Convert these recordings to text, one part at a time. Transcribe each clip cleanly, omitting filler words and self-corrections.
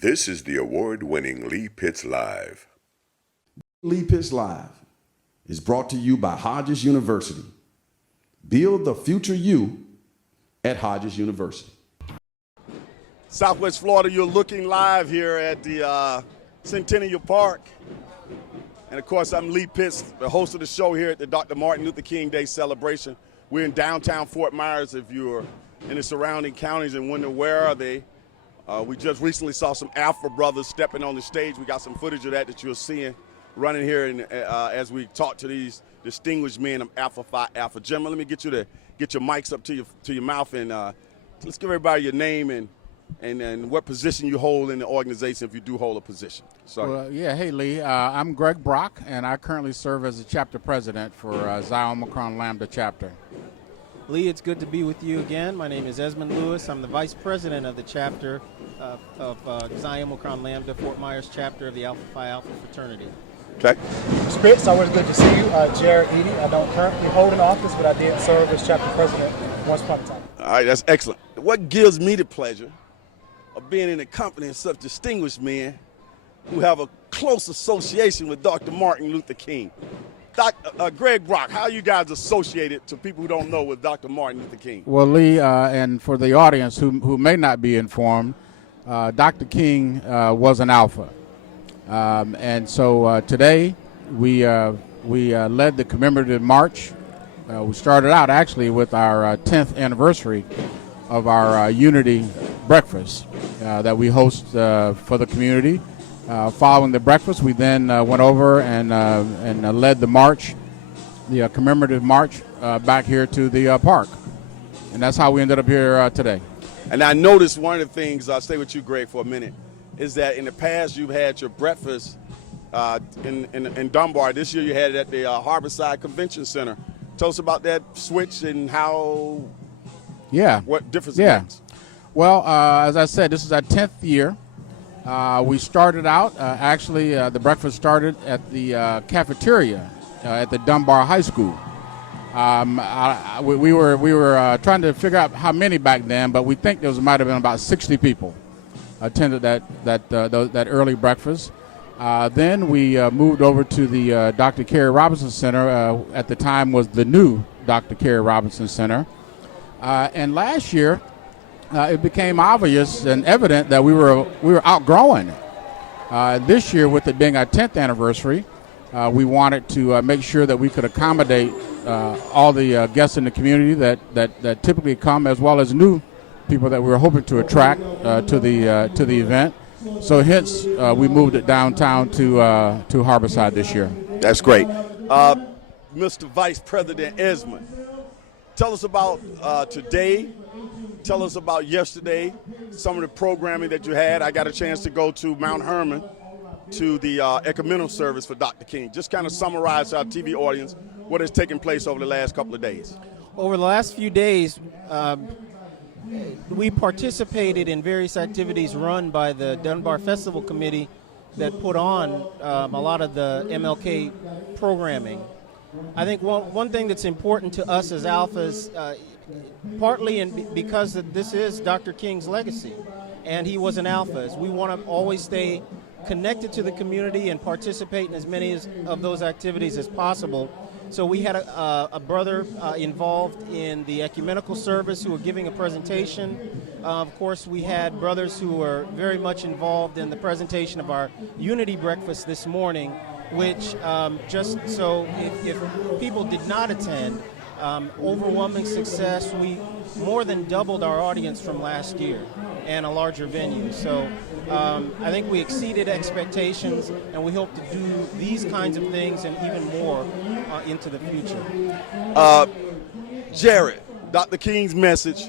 This is the award-winning Lee Pitts Live. Lee Pitts Live is brought to you by Hodges University. Build the future you at Hodges University. Southwest Florida, you're looking live here at the Centennial Park. And of course, I'm Lee Pitts, the host of the show here at the Dr. Martin Luther King Day celebration. We're in downtown Fort Myers. If you're in the surrounding counties and wonder where are they, we just recently saw some Alpha brothers stepping on the stage. We got some footage of that you're seeing running here as we talk to these distinguished men of Alpha Phi Alpha. Gentlemen, let me get you to get your mics up to your mouth, and let's give everybody your name and what position you hold in the organization, if you do hold a position. Sorry. Well, yeah, hey Lee, I'm Greg Brock, and I currently serve as the chapter president for Xi Omicron Lambda chapter. Lee, it's good to be with you again. My name is Esmond Lewis. I'm the vice president of the chapter of Xi Omicron Lambda Fort Myers chapter of the Alpha Phi Alpha Fraternity. Okay. Spitz, always good to see you. Jared Eady. I don't currently hold an office, but I did serve as chapter president once upon a time. All right, that's excellent. What gives me the pleasure of being in the company of such distinguished men who have a close association with Dr. Martin Luther King. Greg Brock, how are you guys associated, to people who don't know, with Dr. Martin Luther King? Well, Lee, and for the audience who may not be informed, Dr. King was an Alpha. And so today we led the commemorative march. We started out actually with our 10th anniversary of our Unity breakfast that we host for the community. Following the breakfast, we then went over and led the march, the commemorative march, back here to the park. And that's how we ended up here today. And I noticed one of the things, I'll stay with you, Greg, for a minute, is that in the past you've had your breakfast in Dunbar. This year you had it at the Harborside Convention Center. Tell us about that switch and how, what difference it makes. Well, as I said, this is our 10th year. We started out, the breakfast started at the cafeteria at the Dunbar High School. We were trying to figure out how many back then, but we think there might have been about 60 people attended that early breakfast. Then we moved over to the Dr. Kerry Robinson Center. At the time was the new Dr. Kerry Robinson Center. And last year, it became obvious and evident that we were outgrowing it. This year, with it being our 10th anniversary, we wanted to make sure that we could accommodate all the guests in the community that typically come, as well as new people that we were hoping to attract to the event. So hence, we moved it downtown to Harborside this year. That's great. Mr. Vice President Esmond, tell us about today. Tell us about yesterday, some of the programming that you had. I got a chance to go to Mount Hermon to the ecumenical service for Dr. King. Just kind of summarize to our TV audience what has taken place over the last couple of days. Over the last few days, we participated in various activities run by the Dunbar Festival Committee that put on a lot of the MLK programming. I think one thing that's important to us as Alphas, partly because this is Dr. King's legacy, and he was an Alpha. We want to always stay connected to the community and participate in as many of those activities as possible. So we had a brother involved in the ecumenical service who were giving a presentation. Of course, we had brothers who were very much involved in the presentation of our Unity breakfast this morning, which just so if people did not attend, overwhelming success. We more than doubled our audience from last year and a larger venue. So I think we exceeded expectations, and we hope to do these kinds of things and even more into the future. Jared, Dr. King's message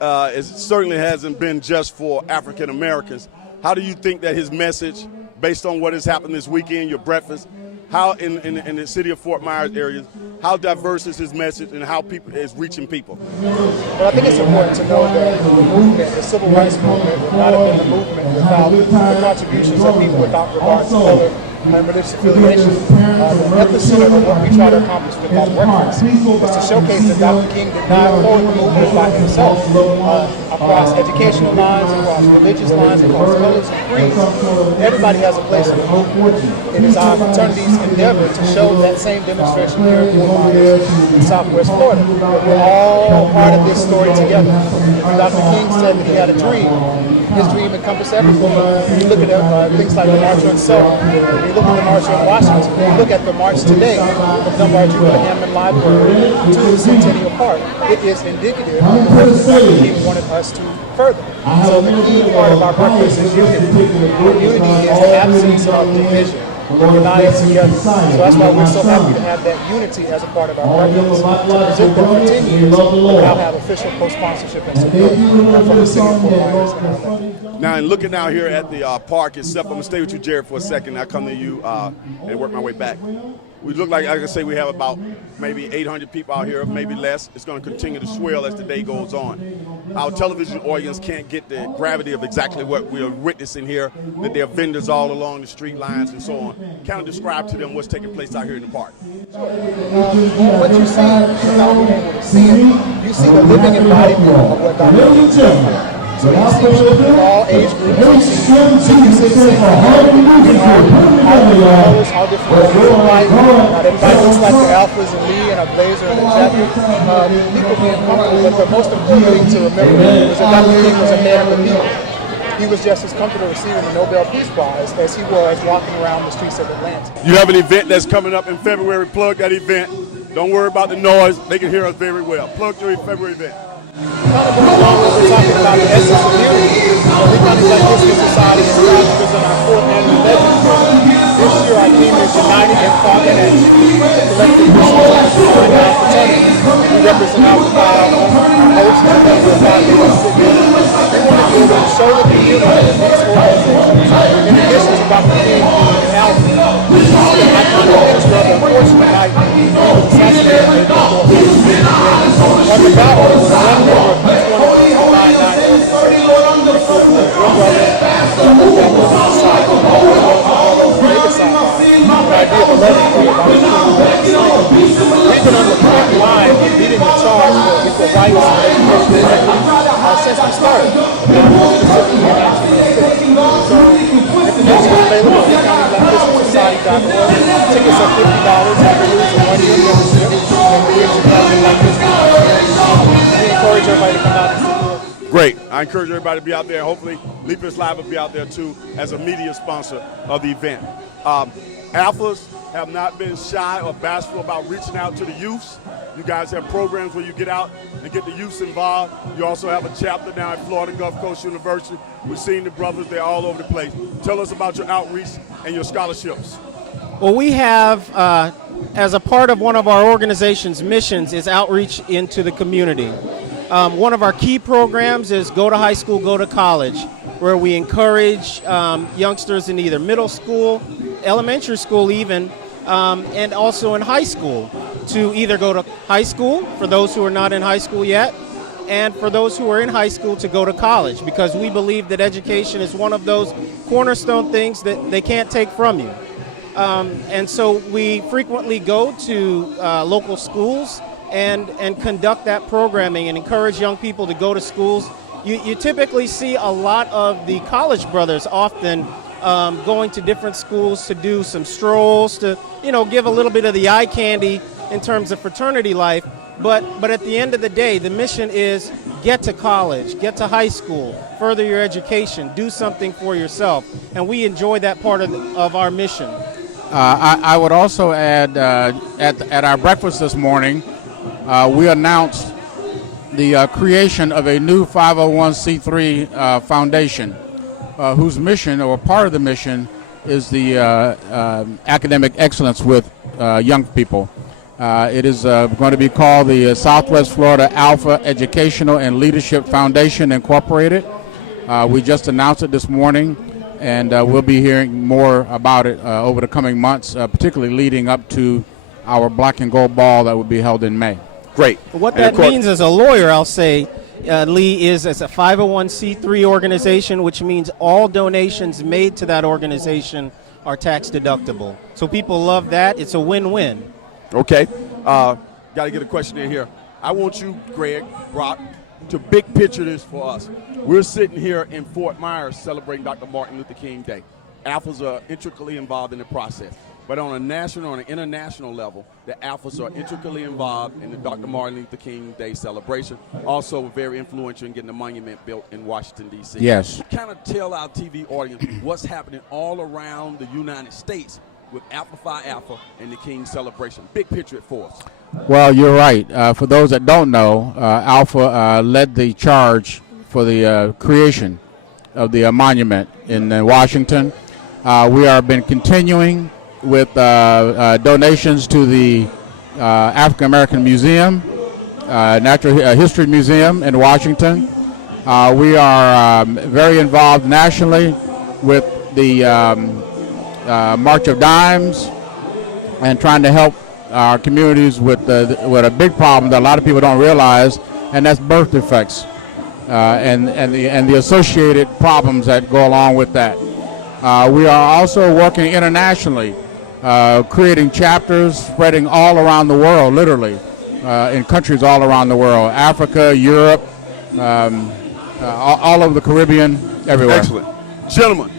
certainly hasn't been just for African Americans. How do you think that his message, based on what has happened this weekend, your breakfast, how in the city of Fort Myers area, how diverse is his message and how people is reaching people? Well, I think it's important to know that the movement, the civil rights movement, would not have been the movement without the contributions of people without regard to color and religious affiliation. The epicenter of what we try to accomplish with that breakfast is to showcase that Dr. King did not hold the movement by himself. across educational lines, across religious lines, across colors and creeds. Everybody has a place in the movement. It is our fraternity's endeavor to show that same demonstration here in Fort Myers in Southwest Florida. We're all part of this story together. Dr. King said that he had a dream. His dream encompassed everything. When you look at things like the March on Selma, when you look at the March on Washington, when you look at the march today from Dunbar to the Hammond Library to the Centennial Park, it is indicative of the work that Dr. King wanted us to further. So the key part of our purpose is unity. Unity is the absence of division. We're united together. So that's why we're so happy to have that unity as a part of our purpose. To present that for 10 years, we now have official co-sponsorship and support from the city of Fort Myers and LA. Now, and looking out here at the park itself, I'm going to stay with you, Jared, for a second. I'll come to you and work my way back. We look like I can say we have about maybe 800 people out here, maybe less. It's going to continue to swell as the day goes on. Our television audience can't get the gravity of exactly what we are witnessing here, that there are vendors all along the street lines and so on. Kind of describe to them what's taking place out here in the park. What you see, without being able to see it, you see the living embodiment of what Dr. King stood for. So you see children of all age groups, you see citizens of all different colors, all different colors of light. Everybody looks like the alphas and Lee and a blazer and a jacket. People being comfortable, but the most important thing to remember was that Dr. King was a man of the people. He was just as comfortable receiving the Nobel Peace Prize as he was walking around the streets of Atlanta. You have an event that's coming up in February. Plug that event. Don't worry about the noise. They can hear us very well. Plug your February event. Kind of goes along with we're talking about the essence of unity. We kind of like this in society and proud to present our 4th annual Legends Program. This year our theme is United in Thought and Action. The collective mission is to join our fraternity. We represent our hosts and the number of our leaders sitting here. We want to be able to show the community that these organizations, in addition to Dr. King and Alvin, this is the iconic picture of the unfortunate night he was assassinated on the ballot was one member of each one of these combined 9 organizations. Your brother, the idea of 11 we've been on the front line of leading the charge for equal rights and education since we started. So information is available at economyblackbusinesssociety.org. Tickets are $50 and we lose a 1-year membership. We encourage everybody to come out and support. Great. I encourage everybody to be out there. Hopefully, Lee Pitts Live will be out there too as a media sponsor of the event. Alphas have not been shy or bashful about reaching out to the youths. You guys have programs where you get out and get the youths involved. You also have a chapter now at Florida Gulf Coast University. We've seen the brothers. They're all over the place. Tell us about your outreach and your scholarships. Well, we have, as a part of one of our organization's missions, is outreach into the community. One of our key programs is Go to High School, Go to College, where we encourage youngsters in either middle school, elementary school even, and also in high school to either go to high school for those who are not in high school yet, and for those who are in high school to go to college, because we believe that education is one of those cornerstone things that they can't take from you. And so we frequently go to local schools and conduct that programming and encourage young people to go to schools. You typically see a lot of the college brothers often going to different schools to do some strolls, to give a little bit of the eye candy in terms of fraternity life. But at the end of the day, the mission is get to college, get to high school, further your education, do something for yourself. And we enjoy that part of our mission. I would also add, at our breakfast this morning, we announced the creation of a new 501c3 foundation, whose mission, or part of the mission, is the academic excellence with young people. It is going to be called the Southwest Florida Alpha Educational and Leadership Foundation Incorporated. We just announced it this morning, and we'll be hearing more about it over the coming months, particularly leading up to our Black and Gold Ball that will be held in May. Great. What that means as a lawyer, I'll say, Lee, is as a 501c3 organization, which means all donations made to that organization are tax deductible. So people love that. It's a win-win. Okay. Got to get a question in here. I want you, Greg, Brock, to big picture this for us. We're sitting here in Fort Myers celebrating Dr. Martin Luther King Day. Alphas are intricately involved in the process. But on a national and an international level, the Alphas are intricately involved in the Dr. Martin Luther King Day celebration. Also very influential in getting the monument built in Washington, D.C. Yes. Kind of tell our TV audience what's happening all around the United States with Alpha Phi Alpha and the King celebration. Big picture it for us. Well, you're right. For those that don't know, Alpha led the charge for the creation of the monument in Washington. We have been continuing with donations to the African American Museum, Natural History Museum in Washington. We are very involved nationally with the March of Dimes and trying to help our communities with a big problem that a lot of people don't realize, and that's birth defects and the associated problems that go along with that. We are also working internationally, creating chapters, spreading all around the world, literally, in countries all around the world, Africa, Europe, all over the Caribbean, everywhere. Excellent. Gentlemen,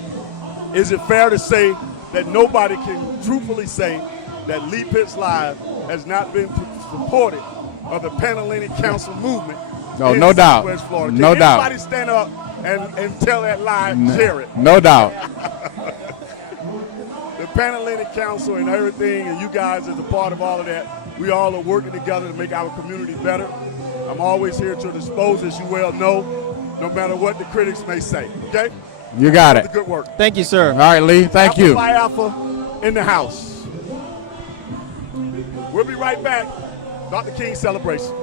is it fair to say that nobody can truthfully say that Lee Pitts Live has not been supportive of the Pan-Atlantic Council movement in no doubt. Southwest Florida? No Can doubt. anybody stand up and tell that lie, share it? No doubt. The Pan-Atlantic Council and everything, and you guys as a part of all of that, we all are working together to make our community better. I'm always here to dispose, as you well know, no matter what the critics may say, okay? You got it. The good work. Thank you, sir. All right, Lee, thank you. Alpha Phi Alpha in the house. We'll be right back. Dr. King celebration.